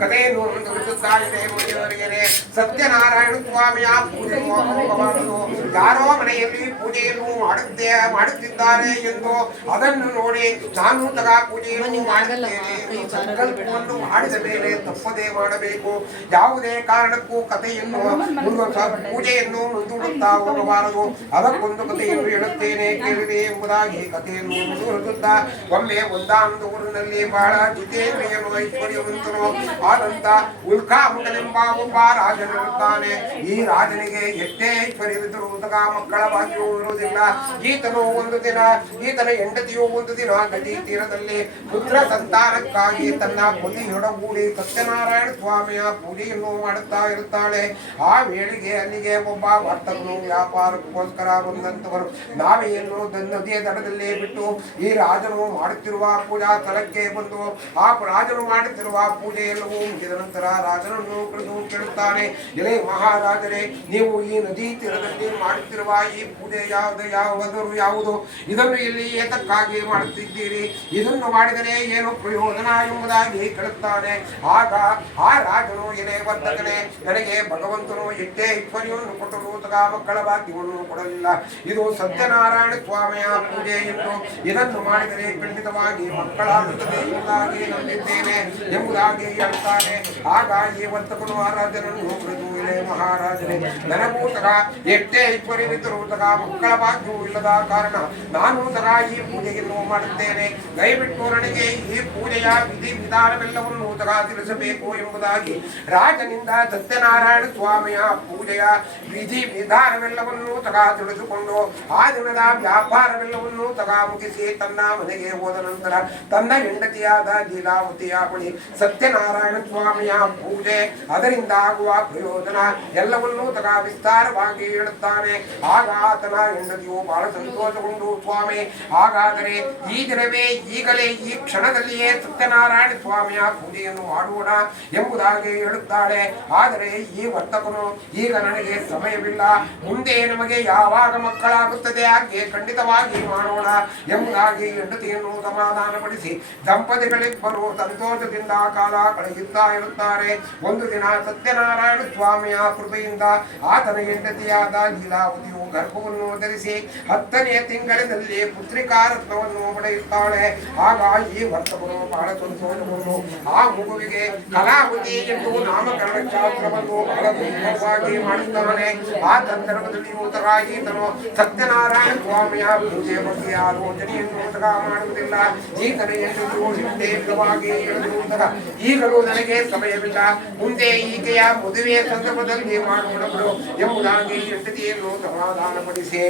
ಕಥೆಯನ್ನು ಮುಂದುವರಿಸುತ್ತಾರೆ ಮುನಿಯವರಿಗೆ. ಸತ್ಯನಾರಾಯಣ ಸ್ವಾಮಿಯ ಪೂಜೆ ಯಾರೋ ಮನೆಯಲ್ಲಿ ಪೂಜೆಯನ್ನು ಮಾಡುತ್ತಿದ್ದಾರೆ ಎಂದು ಅದನ್ನು ನೋಡಿ ನಾನು ತಗ ಪೂಜೆಯನ್ನು ಮಾಡುತ್ತೇನೆ. ಸಂಕಲ್ಪವನ್ನು ಮಾಡಿದ ಮೇಲೆ ತಪ್ಪದೇ ಮಾಡಬೇಕು. ಯಾವುದೇ ಕಾರಣಕ್ಕೂ ಕಥೆಯನ್ನು ಪೂಜೆಯನ್ನು ಮುಂದೂಡುತ್ತಾ ಹೋಗಬಾರದು. ಅದಕ್ಕೊಂದು ಕಥೆಯನ್ನು ಹೇಳುತ್ತೇನೆ ಕೇಳಿದೆ ಎಂಬುದಾಗಿ ಕಥೆಯನ್ನು ಮುಂದುವರಿಸುತ್ತಾ ಒಮ್ಮೆ ಒಂದಾನೊಂದು ಊರಿನಲ್ಲಿ ಬಹಳ ಜಿತೇಂದ್ರಿಯನು ಐಶ್ವರ್ಯವಂತನು ಆದಂತ ಉಲ್ಕಾಮುಖನೆಂಬ ಒಬ್ಬ ರಾಜನಿರುತ್ತಾನೆ. ಈ ರಾಜನಿಗೆ ಎಷ್ಟೇ ಐಶ್ವರ್ಯವಿದ್ದರೂ ಮಕ್ಕಳ ಭಾಗ್ಯವೂ ಇರುವುದಿಲ್ಲ. ಈತನ ಹೆಂಡತಿಯು ಒಂದು ದಿನ ನದಿ ತೀರದಲ್ಲಿ ಪುತ್ರ ಸಂತಾನಕ್ಕಾಗಿ ತನ್ನ ಪತಿಯೊಡಗೂಡಿ ಸತ್ಯನಾರಾಯಣ ಸ್ವಾಮಿಯ ಪೂಜೆಯನ್ನು ಮಾಡುತ್ತಾ ಇರುತ್ತಾಳೆ. ಆ ವೇಳೆಗೆ ಅಲ್ಲಿಗೆ ಒಬ್ಬ ವರ್ತಕನು ವ್ಯಾಪಾರಕ್ಕೋಸ್ಕರ ಬಂದಂತವರು ನಾವೆಯನ್ನು ನದಿಯ ದಡದಲ್ಲಿ ಬಿಟ್ಟು ಈ ರಾಜನು ಮಾಡುತ್ತಿರುವ ಪೂಜಾ ಸ್ಥಳಕ್ಕೆ ಬಂದು ಆ ರಾಜನು ಮಾಡುತ್ತಿರುವ ಪೂಜೆಯೆಲ್ಲವೂ ಮುಗಿದ ನಂತರ ರಾಜನನ್ನು ಕರೆದು ಕೇಳುತ್ತಾನೆ, ಎಲೆ ಮಹಾರಾಜರೇ, ನೀವು ಈ ನದಿ ತೀರದಲ್ಲಿ ಮಾಡುತ್ತಿರುವ ಈ ಪೂಜೆ ಯಾವುದು? ಇದನ್ನು ಇಲ್ಲಿ ಏತಕ್ಕಾಗಿ ಮಾಡುತ್ತಿದ್ದೀರಿ? ಇದನ್ನು ಮಾಡಿದರೆ ಏನು ಪ್ರಯೋಜನ ಎಂಬುದಾಗಿ ಕೇಳುತ್ತಾನೆ. ಆಗ ಆ ರಾಜನು, ಎಲೆ ವರ್ತಕನೇ, ನನಗೆ ಭಗವಂತನು ಎಷ್ಟೇ ಐಶ್ವರ್ಯವನ್ನು ಕೊಟ್ಟರು ಮಕ್ಕಳ ಭಾಗ್ಯವನ್ನು ಕೊಡಲಿಲ್ಲ. ಇದು ಸತ್ಯನಾರಾಯಣ ಸ್ವಾಮಿಯ ಪೂಜೆ ಎಂದು ಇದನ್ನು ಮಾಡಿದರೆ ಖಂಡಿತವಾಗಿ ಮಕ್ಕಳಾಗುತ್ತದೆ ಎಂಬುದಾಗಿ ನಂಬಿದ್ದೇನೆ ಎಂಬುದಾಗಿ ಹೇಳ್ತಾನೆ. ಆಗ ಈ ವರ್ತಕನು ಆ ರಾಜನನ್ನು ಕುರಿತು, ಎಲೆ ಮಹಾರಾಜನೇ, ನನಗೂ ಸಹ ಎಷ್ಟೇ ಐಶ್ವರ್ಯವಿದ್ದರೂ ಸಹ ಮಕ್ಕಳ ಭಾಗ್ಯವೂ ಇಲ್ಲದ ಕಾರಣ ನಾನು ಸಹ ಈ ಪೂಜೆಯನ್ನು ಮಾಡುತ್ತೇನೆ. ದಯವಿಟ್ಟು ನನಗೆ ಈ ಪೂಜೆಯ ವಿಧಿ ವಿಧಾನವೆಲ್ಲವನ್ನು ಸಹ ತಿಳಿಸಬೇಕು ಎಂಬುದಾಗಿ ರಾಜನಿಂದ ಸತ್ಯನಾರಾಯಣ ಸ್ವಾಮಿಯ ಪೂಜೆಯ ವಿಧಿ ವಿಧಾನವೆಲ್ಲವನ್ನೂ ಸಹ ತಿಳಿದುಕೊಂಡು ಆ ದಿನದ ವ್ಯಾಪಾರವೆಲ್ಲವನ್ನೂ ಸಹ ಮುಗಿಸಿ ತನ್ನ ಮನೆಗೆ ಹೋದ ನಂತರ ತನ್ನ ಹೆಂಡತಿಯಾದ ಲೀಲಾವತಿಯ ಬಳಿ ಸತ್ಯನಾರಾಯಣ ಸ್ವಾಮಿಯ ಪೂಜೆ ಅದರಿಂದ ಆಗುವ ಪ್ರಯೋಜನ ಎಲ್ಲವನ್ನೂ ಸಹ ವಿಸ್ತಾರವಾಗಿ ಹೇಳುತ್ತಾನೆ. ಆಗ ಆತನ ಹೆಂಡತಿಯು ಬಹಳ ಸಂತೋಷಗೊಂಡು, ಸ್ವಾಮಿ, ಹಾಗಾದರೆ ಈ ದಿನವೇ ಈಗಲೇ ಈ ಕ್ಷಣದಲ್ಲಿಯೇ ಸತ್ಯನಾರಾಯಣ ಸ್ವಾಮಿಯ ಪೂಜೆಯನ್ನು ಮಾಡೋಣ ಎಂಬುದಾಗಿ ಹೇಳುತ್ತಾಳೆ. ಆದರೆ ಈ ವರ್ತಕನು, ಈಗ ನನಗೆ ಸಮಯವಿಲ್ಲ, ಮುಂದೆ ನಮಗೆ ಯಾವಾಗ ಮಕ್ಕಳಾಗುತ್ತದೆ ಹಾಗೆ ಖಂಡಿತವಾಗಿ ಮಾಡೋಣ ಎಂಬುದಾಗಿ ಹೆಂಡತಿಯನ್ನು ಸಮಾಧಾನಪಡಿಸಿ ದಂಪತಿಗಳಿಬ್ಬರು ಸಂತೋಷದಿಂದ ಕಾಲ ಕಳೆಯುತ್ತಾ ಇರುತ್ತಾರೆ. ಒಂದು ದಿನ ಸತ್ಯನಾರಾಯಣ ಸ್ವಾಮಿಯ ಕೃಪೆಯಿಂದ ಆತನ ಹೆಂಡತಿಯಾದ ಲೀಲಾವತಿಯು ಗರ್ಭವನ್ನು ಧರಿಸಿ 10ನೇ ತಿಂಗಳಿನಲ್ಲಿ ಪುತ್ರಿಕಾ ರತ್ನವನ್ನು ಪಡೆಯುತ್ತಾಳೆ. ಆಗ ಈ ವರ್ತಕನು ಬಹಳ ಸಂತೋಷವನ್ನು ಆ ಮಗುವಿಗೆ ಕಲಾವತಿ ಎಂದು ನಾಮಕರಣ ಶಾಸ್ತ್ರವನ್ನು ಬಹಳ ಸುಂದರವಾಗಿ ಮಾಡುತ್ತಾನೆ. ಆ ಸಂದರ್ಭದಲ್ಲಿಯೂ ಸಹ ಈತನು ಸತ್ಯನಾರಾಯಣ ಸ್ವಾಮಿಯ ಪೂಜೆಯ ಬಗ್ಗೆ ಆಲೋಚನೆಯನ್ನು ಸಹ ಮಾಡುವುದಿಲ್ಲ. ಈತನ ಹೆಂಡತಿಯು ಹಿಂದೇವಾಗಿ ಹೇಳಿದರೂ ಸಹ ಈಗಲೂ ನನಗೆ ಸಮಯವಿಲ್ಲ, ಮುಂದೆ ಈಕೆಯ ಮದುವೆಯ ಸಂದರ್ಭದಲ್ಲಿ ಮಾಡಿಬಿಡಬಹುದು ಎಂಬುದಾಗಿ ಹೆಂಡತಿಯನ್ನು ಸಮಾಧಾನಪಡಿಸಿ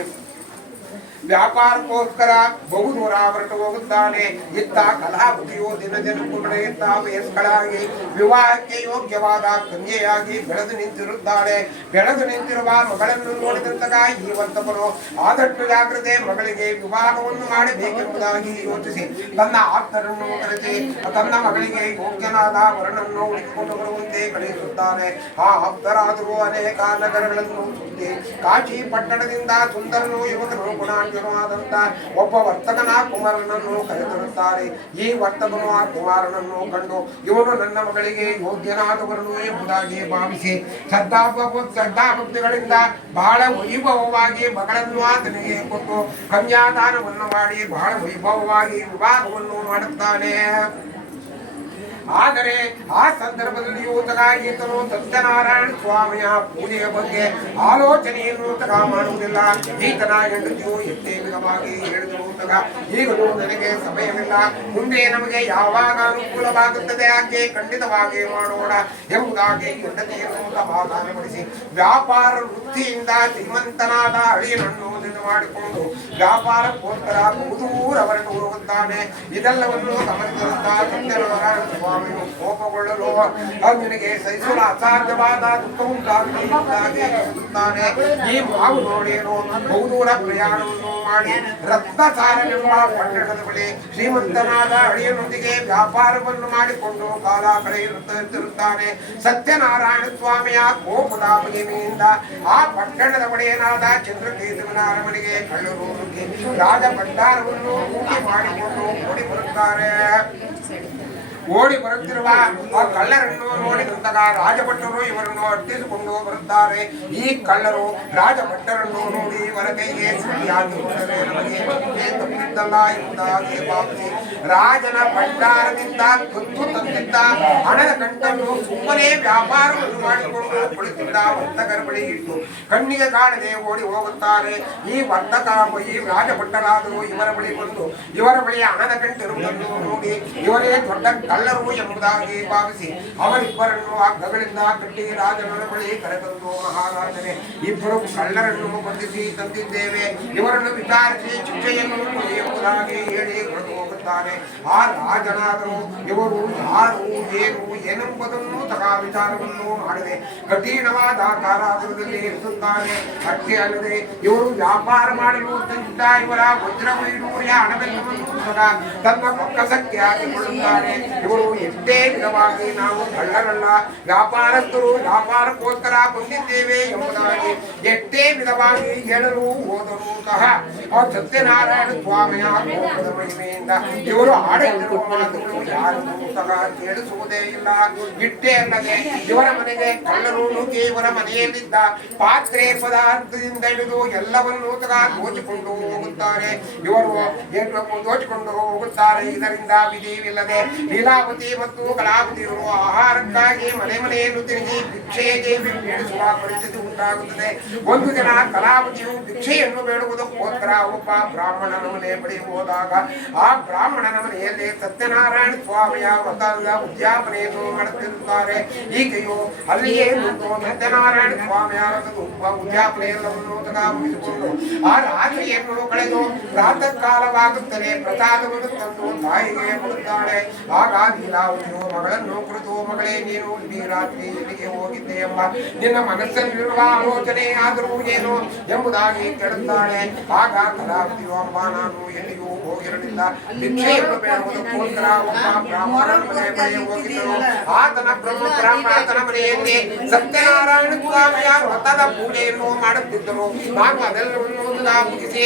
ವ್ಯಾಪಾರಕ್ಕೋಸ್ಕರ ಬಹು ದೂರ ಹೊರಟು ಹೋಗುತ್ತಾನೆ. ಇತ್ತ ಕಲಾವತಿಯು ದಿನ ದಿನಕ್ಕೂ ಬೆಳೆಯುತ್ತಾ ವಯಸ್ಕಳಾಗಿ ವಿವಾಹಕ್ಕೆ ಯೋಗ್ಯವಾದ ಕನ್ಯೆಯಾಗಿ ಬೆಳೆದು ನಿಂತಿರುತ್ತಾಳೆ. ಬೆಳೆದು ನಿಂತಿರುವ ಮಗಳನ್ನು ನೋಡಿದಂತಹ ಈ ವರ್ತಕನು ಆದಷ್ಟು ಜಾಗ್ರತೆ ಮಗಳಿಗೆ ವಿವಾಹವನ್ನು ಮಾಡಬೇಕೆಂಬುದಾಗಿ ಯೋಚಿಸಿ ತನ್ನ ಆಪ್ತರನ್ನು ಕರೆಸಿ ತನ್ನ ಮಗಳಿಗೆ ಯೋಗ್ಯನಾದ ವರನನ್ನು ಹುಡುಕಿಕೊಂಡು ಬರುವಂತೆ ಕಳುಹಿಸುತ್ತಾನೆ. ಆ ಆಪ್ತರಾದರೂ ಅನೇಕ ನಗರಗಳನ್ನು ಸುತ್ತಿ ಕಾಶಿ ಪಟ್ಟಣದಿಂದ ಸುಂದರನು ಯುವಕನು ಗುಣಾಂಜನವಾದಂತ ಒಬ್ಬ ವರ್ತಕನ ಕುಮಾರನನ್ನು ಕರೆತರುತ್ತಾರೆ. ಈ ವರ್ತಕನು ಆ ಕುಮಾರನನ್ನು ಕಂಡು ಇವನು ನನ್ನ ಮಗಳಿಗೆ ಯೋಗ್ಯನಾದವರನು ಎಂಬುದಾಗಿ ಭಾವಿಸಿ ಶ್ರದ್ಧಾಭಕ್ತಿಗಳಿಂದ ಬಹಳ ವೈಭವವಾಗಿ ಮಗಳನ್ನು ಆತನಿಗೆ ಕೊಟ್ಟು ಕನ್ಯಾದಾನವನ್ನು ಮಾಡಿ ಬಹಳ ವೈಭವವಾಗಿ ವಿವಾಹವನ್ನು ಮಾಡುತ್ತಾನೆ. ಆದರೆ ಆ ಸಂದರ್ಭದಲ್ಲಿಯೂ ಸಹ ಈತನು ಸತ್ಯನಾರಾಯಣ ಸ್ವಾಮಿಯ ಪೂಜೆಯ ಬಗ್ಗೆ ಆಲೋಚನೆಯನ್ನು ಸಹ ಮಾಡುವುದಿಲ್ಲ. ಈತನ ಹೆಂಡತಿಯು ಎಷ್ಟೇ ವಿಧವಾಗಿ ಹೇಳಿದರೂ ಸಹ ಈಗಲೂ ನನಗೆ ಸಮಯವಿಲ್ಲ, ಮುಂದೆ ನಮಗೆ ಯಾವಾಗ ಅನುಕೂಲವಾಗುತ್ತದೆ ಹಾಗೆ ಖಂಡಿತವಾಗಿ ಮಾಡೋಣ ಎಂಬುದಾಗಿ ಹೆಂಡತಿಯನ್ನು ಸಮಾಧಾನಪಡಿಸಿ ವ್ಯಾಪಾರ ವೃತ್ತಿಯಿಂದ ಶ್ರೀಮಂತನಾದ ಅಳಿಯನನ್ನು ಮಾಡಿಕೊಂಡು ವ್ಯಾಪಾರಕ್ಕೋಸ್ಕರ ಬಹುದೂರ ಹೊರಟು ಹೋಗುತ್ತಾನೆ. ಇದೆಲ್ಲವನ್ನು ಗಮನಿಸುತ್ತಾ ಸತ್ಯನಾರಾಯಣ ಸ್ವಾಮಿಯು ಕೋಪಗೊಳ್ಳಲು ಅವನಿಗೆ ಸಹಿಸಲು ಅಸಾಧ್ಯವಾದ ದುಃಖವುಂಟಾಗುತ್ತಾನೆ. ಈ ಮಾವು ನೋಡೇನು ಬಹುದೂರ ಪ್ರಯಾಣವನ್ನು ಮಾಡಿ ರತ್ನಸಾರನೆಂಬ ಪಟ್ಟಣದ ಬಳಿ ಶ್ರೀಮಂತನಾದ ಅಳಿಯನೊಂದಿಗೆ ವ್ಯಾಪಾರವನ್ನು ಮಾಡಿಕೊಂಡು ಕಾಲ ಕಳೆಯುತ್ತಿರುತ್ತಾನೆ. ಸತ್ಯನಾರಾಯಣ ಸ್ವಾಮಿಯ ಕೋಪದ ಮಹಿಮೆಯಿಂದ ಆ ಪಟ್ಟಣದ ಒಡೆಯನಾದ ಚಂದ್ರಕೇತುವಿನ ಅರಮನೆಗೆ ಕಳ್ಳರು ರಾಜ ಭಂಡಾರವನ್ನು ಊಟಿ ಮಾಡಿಕೊಂಡು ಓಡಿ ಬರುತ್ತಾರೆ. ಓಡಿ ಬರುತ್ತಿರುವ ಆ ಕಳ್ಳರನ್ನು ನೋಡಿದಂತಹ ರಾಜಭಟ್ಟರು ಇವರನ್ನು ಅಟ್ಟಿಸಿಕೊಂಡು ಬರುತ್ತಾರೆ. ಈ ಕಳ್ಳರು ರಾಜಭಟ್ಟರನ್ನು ನೋಡಿ ಇವರ ಕೈಗೆ ಸರಿಯಾಗಿ ನಮಗೆ ತಪ್ಪಿದ್ದಲ್ಲ ಎಂಬುದಾಗಿ ಭಾವಿಸಿ ರಾಜನ ಭಂಡಾರದಿಂದ ಕದ್ದು ತಂದಿದ್ದ ಹಣದ ಕಂಟನ್ನು ಸುಮ್ಮನೆ ವ್ಯಾಪಾರವನ್ನು ಮಾಡಿಕೊಂಡು ಕುಳಿತಿದ್ದ ವರ್ತಕರ ಬಳಿ ಇಟ್ಟು ಕಣ್ಣಿಗೆ ಕಾಣದೆ ಓಡಿ ಹೋಗುತ್ತಾರೆ. ಈ ವರ್ತಕ ಈ ರಾಜಭಟ್ಟರಾದರು ಇವರ ಬಳಿ ಬಂದು ಇವರ ಬಳಿ ಹಣದ ಕಂಟಿರುವುದನ್ನು ನೋಡಿ ಇವರೇ ದೊಡ್ಡ ಕಳ್ಳರು ಎಂಬುದಾಗಿ ಭಾವಿಸಿ ಅವರಿಬ್ಬರನ್ನು ಹಗ್ಗಗಳಿಂದ ಕಟ್ಟಿ ರಾಜನ ಬಳಿ ಕರೆತಂದು ಮಹಾರಾಜನೇ, ಇಬ್ಬರು ಕಳ್ಳರನ್ನು ಬಂಧಿಸಿ ತಂದಿದ್ದೇವೆ, ಇವರನ್ನು ವಿಚಾರಿಸಿ ಶಿಕ್ಷೆಯನ್ನು ಕೊಡಿ ಎಂಬುದಾಗಿ ಹೇಳಿ ಹೊರಟು ಹೋಗುತ್ತಾರೆ. ಆ ರಾಜನಾದರು ಇವರು ಯಾರು ಏನು ಏನೆಂಬುದನ್ನು ತಗಾ ವಿಚಾರವನ್ನು ಮಾಡದೆ ಕಠಿಣವಾದ ಕಾರಾಗೃಹದಲ್ಲಿ ಇರಿಸುತ್ತಾರೆ. ಅಷ್ಟೇ ಅಲ್ಲದೆ ಇವರು ವ್ಯಾಪಾರ ಮಾಡಲು ತಂದಿದ್ದ ಇವರ ವಜ್ರ ವೈಡೂರ್ಯ ಹಣವೆಲ್ಲವನ್ನು ಸಹ ತನ್ನ ಬೊಕ್ಕಸಕ್ಕೆ ಹಾಕಿಕೊಳ್ಳುತ್ತಾರೆ. ಇವರು ಎಷ್ಟೇ ವಿಧವಾಗಿ ನಾವು ಕಳ್ಳರಲ್ಲ, ವ್ಯಾಪಾರಸ್ಥರು, ವ್ಯಾಪಾರಕ್ಕೋಸ್ಕರ ಬಂದಿದ್ದೇವೆ ಎಂಬುದಾಗಿ ಎಷ್ಟೇ ವಿಧವಾಗಿ ಹೇಳಲು ಹೋದರೂ ಸಹ ಆ ಸತ್ಯನಾರಾಯಣ ಸ್ವಾಮಿಯ ಕೋಪದ ಮಹಿಮೆಯಿಂದ ಇವರು ಆಡುತ್ತಿರುವ ಮಾತುಗಳು ಯಾರನ್ನು ಸಹ ಕೇಳಿಸುವುದೇ ಇಲ್ಲ. ಇಷ್ಟೇ ಅಲ್ಲದೆ ಇವರ ಮನೆಗೆ ಕಳ್ಳರು ನುಗ್ಗಿ ಇವರ ಮನೆಯಲ್ಲಿದ್ದ ಪಾತ್ರೆ ಪದಾರ್ಥದಿಂದ ಹಿಡಿದು ಎಲ್ಲವನ್ನೂ ಸಹ ದೋಚಿಕೊಂಡು ಹೋಗುತ್ತಾರೆ. ಇವರು ದೋಚಿಕೊಂಡು ಹೋಗುತ್ತಾರೆ. ಇದರಿಂದ ವಿಧಿವಿಲ್ಲದೆ ಲೀಲಾವತಿ ಮತ್ತು ಕಲಾವತಿಯರು ಆಹಾರಕ್ಕಾಗಿ ಮನೆ ಮನೆಯನ್ನು ತಿರುಗಿ ಭಿಕ್ಷೆಗೆ ಬೇಡಿಸುವ ಪರಿಸ್ಥಿತಿ ಉಂಟಾಗುತ್ತದೆ. ಒಂದು ದಿನ ಕಲಾವತಿಯು ಭಿಕ್ಷೆಯನ್ನು ಬೇಡುವುದಕ್ಕೋಸ್ಕರ ಒಬ್ಬ ಬ್ರಾಹ್ಮಣನ ಮನೆ ಬಳಿ ಹೋದಾಗ ಆ ಬ್ರಾಹ್ಮಣನ ಮನೆಯಲ್ಲಿ ಸತ್ಯನಾರಾಯಣ ಸ್ವಾಮಿಯ ವ್ರತದ ಉದ್ಯಾಪನೆಯನ್ನು ಮಾಡುತ್ತಿರುತ್ತಾರೆ. ಈಕೆಯು ಅಲ್ಲಿಯೇ ನಿಂತು ಸತ್ಯನಾರಾಯಣ ಸ್ವಾಮಿಯ ವ್ರತದ ಉದ್ಯಾಪನೆಯೆಲ್ಲವನ್ನು ಮುಗಿಸಿಕೊಂಡು ಆ ರಾತ್ರಿಯನ್ನು ಕಳೆದು ಪ್ರಾತಃ ಕಾಲವಾಗುತ್ತದೆ. ಪ್ರಸಾದವನ್ನು ತಂದು ತಾಯಿಗೆ ಕೊಡುತ್ತಾಳೆ. ಆಗ ಲೀಲಾವತಿಯು ಮಗಳನ್ನು ಕುರಿತು, ಮಗಳೇ, ನೀನು ಇಡೀ ರಾತ್ರಿ ಎಲ್ಲಿಗೆ ಹೋಗಿದ್ದೆ ಎಂಬ ನಿನ್ನ ಮನಸ್ಸಲ್ಲಿರುವ ಆಲೋಚನೆ ಆದರೂ ಏನು ಎಂಬುದಾಗಿ ಕೇಳುತ್ತಾಳೆ. ಆಗ ಕಲಾವತಿಯು, ಅಮ್ಮ, ನಾನು ಎಲ್ಲಿಯೂ ಹೋಗಿರಲಿಲ್ಲ, ಭಿಕ್ಷೆಯನ್ನು ಬೇಡುವುದಕ್ಕೋಸ್ಕರ ಒಬ್ಬ ಬ್ರಾಹ್ಮಣನ ಮನೆ ಬಳಿ ಹೋಗಿದ್ದರು. ಆತನ ಬ್ರಾಹ್ಮಣನ ಮನೆಯಲ್ಲಿ ಸತ್ಯನಾರಾಯಣ ಸ್ವಾಮಿಯ ವ್ರತದ ಪೂಜೆಯನ್ನು ಮಾಡುತ್ತಿದ್ದರು. ನಾನು ಅದೆಲ್ಲವನ್ನು ಮುಗಿಸಿ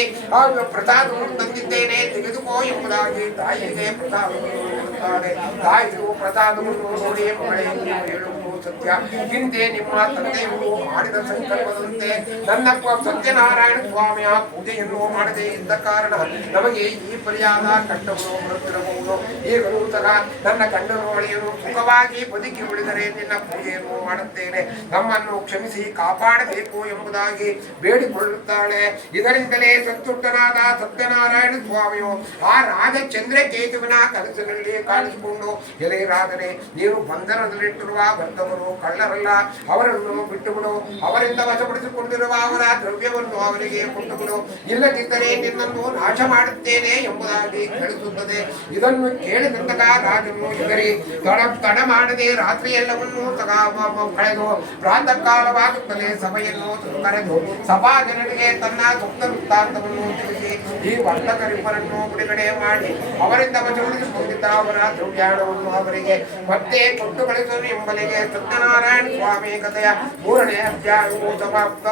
ಪ್ರಸಾದವನ್ನು ತಂದಿದ್ದೇನೆ, ತೆಗೆದುಕೋ ಎಂಬುದಾಗಿ ತಾಯಿಗೆ ಪ್ರಸಾದವನ್ನು ನೀಡುತ್ತಾರೆ. ತಾಯಿಯು ಪ್ರಸಾದವನ್ನು ನೋಡಿ, ಮಗಳೇ, ಹೇಳುವುದು ಸತ್ಯ, ಹಿಂದೆ ನಿಮ್ಮ ತಂದೆಯು ಮಾಡಿದ ಸಂಕಲ್ಪದಂತೆ ನನ್ನ ಸತ್ಯನಾರಾಯಣ ಸ್ವಾಮಿಯ ಪೂಜೆಯನ್ನು ಮಾಡದೇ ಇದ್ದ ಕಾರಣ ನಮಗೆ ಈ ಪರಿಯಾದ ಕಷ್ಟಗಳು ಬರುತ್ತಿರಬಹುದು. ಈಗಲೂ ಸಹ ನನ್ನ ಗಂಡನ ಒಳೆಯನ್ನು ಸುಖವಾಗಿ ಬದುಕಿ ಉಳಿದರೆ ನಿನ್ನ ಪೂಜೆಯನ್ನು ಮಾಡುತ್ತೇನೆ, ನಮ್ಮನ್ನು ಕ್ಷಮಿಸಿ ಕಾಪಾಡಬೇಕು ಎಂಬುದಾಗಿ ಬೇಡಿಕೊಳ್ಳುತ್ತಾಳೆ. ಇದರಿಂದಲೇ ಸಂತುಷ್ಟನಾದ ಸತ್ಯನಾರಾಯಣ ಸ್ವಾಮಿಯು ಆ ರಾಜ ಚಂದ್ರಕೇತುವಿನ ಕನಸಿನಲ್ಲಿ ಕಾಣಿಸಿಕೊಂಡು, ಎಲೆಯರಾದರೆ ನೀನು ಬಂಧನದಲ್ಲಿಟ್ಟಿರುವ ಬರ್ತವರು ಕಳ್ಳರಲ್ಲ, ಅವರನ್ನು ಬಿಟ್ಟುಬಿಡು, ಅವರಿಂದ ವಶಪಡಿಸಿಕೊಂಡಿರುವ ಅವರ ದ್ರವ್ಯವನ್ನು ಅವರಿಗೆ ಕೊಟ್ಟುಬಿಡು, ಇಲ್ಲದಿದ್ದರೆ ನಿನ್ನನ್ನು ನಾಶ ಮಾಡುತ್ತೇನೆ ಎಂಬುದಾಗಿ ತಿಳಿಸುತ್ತದೆ. ಇದನ್ನು ಕೇಳಿದಂತಹ ರಾಜನು ಹೆದರಿ ತಡ ಮಾಡದೆ ರಾತ್ರಿಯೆಲ್ಲವನ್ನೂ ಕಳೆದು ಪ್ರಾತಃ ಕಾಲವಾಗುತ್ತಲೇ ಸಭೆಯನ್ನು ಕರೆದು ಸಭಾ ಜನರಿಗೆ ತನ್ನ ಗುಪ್ತ ವೃತ್ತಾಂತವನ್ನು ತಿಳಿಸಿ ಈ ವರ್ತಕರಿಬ್ಬರನ್ನು ಬಿಡುಗಡೆ ಮಾಡಿ ಅವರಿಂದ ವಶಪಡಿಸಿಕೊಂಡಿದ್ದ ಅವರ ದ್ರವ್ಯಾಣವನ್ನು ಅವರಿಗೆ ಮತ್ತೆ ಕೊಟ್ಟು ಕಳಿಸಲು ಎಂಬಲಿಗೆ ಸತ್ಯನಾರಾಯಣ ಸ್ವಾಮಿ ಕಥೆಯ 3ನೇ ಅಧ್ಯಾಯವು ಸಮಾಪ್ತ.